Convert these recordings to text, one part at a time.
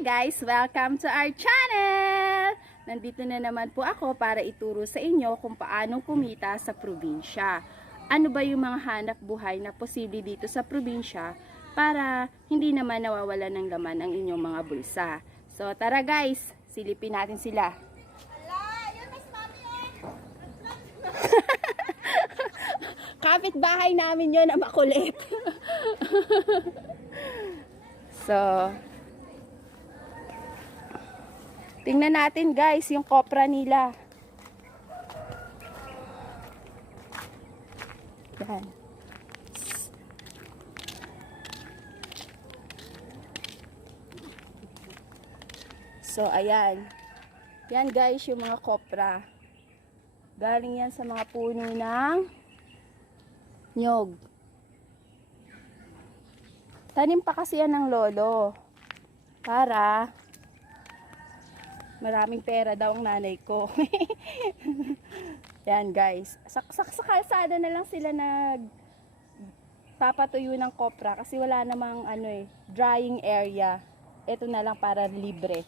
guys! Welcome to our channel! Nandito na naman po ako para ituro sa inyo kung paano kumita sa probinsya. Ano ba yung mga hanap buhay na posible dito sa probinsya para hindi naman nawawala ng laman ang inyong mga bulsa. So tara guys, silipin natin sila. Kapit-bahay namin yon na makulit. So, tingnan natin guys yung kopra nila. Yan. So, ayan. Yan guys yung mga kopra. Galing yan sa mga puno ng nyog. Tanim pa kasi yan ng lolo. Para maraming pera daw ang nanay ko. Yan guys. Sa kalsada na lang sila nagpapatuyo ng kopra kasi wala namang drying area. Ito na lang para libre.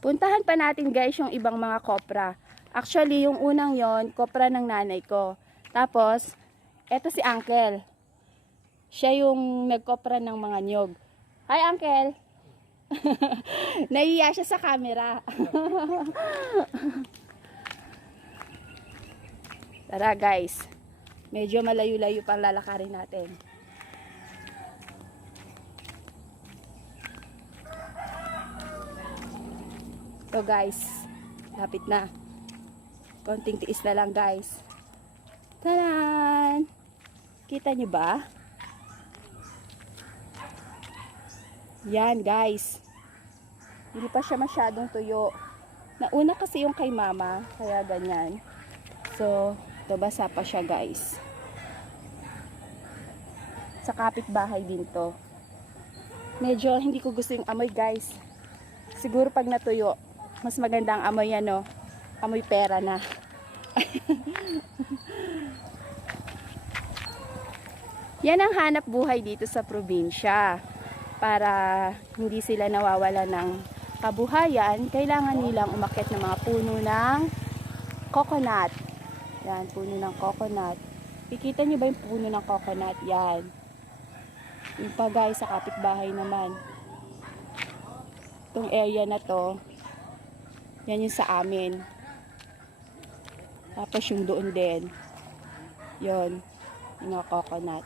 Puntahan pa natin guys yung ibang mga kopra. Actually, yung unang yon kopra ng nanay ko. Tapos, eto si Uncle. Siya yung nagkopra ng mga nyog. Hi Uncle! Nahiya siya sa camera. Tara guys. Medyo malayo-layo pang lalakarin natin. So guys, lapit na. Konting tiis na lang guys. Taran! Kita nyo ba? Yan guys. Hindi pa siya masyadong tuyo. Nauna kasi yung kay mama, kaya ganyan. So, ito basa pa siya guys. Sa kapitbahay din to. Medyo hindi ko gusto yung amoy guys. Siguro pag natuyo, mas maganda ang amoy yan, amoy pera na. Yan ang hanap buhay dito sa probinsya. Para hindi sila nawawala ng kabuhayan, kailangan nilang umakyat ng mga puno ng coconut. Yan, puno ng coconut. Kikita nyo ba yung puno ng coconut? Yan. Yung pa guys, sa kapitbahay naman. Itong area na to, yan yung sa amin. Tapos yung doon din. Yun. Yung coconut.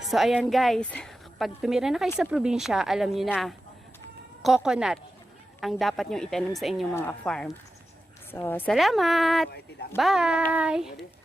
So, ayan guys. Pag tumira na kayo sa probinsya, alam nyo na, coconut ang dapat nyo itanim sa inyong mga farm. So, salamat! Bye!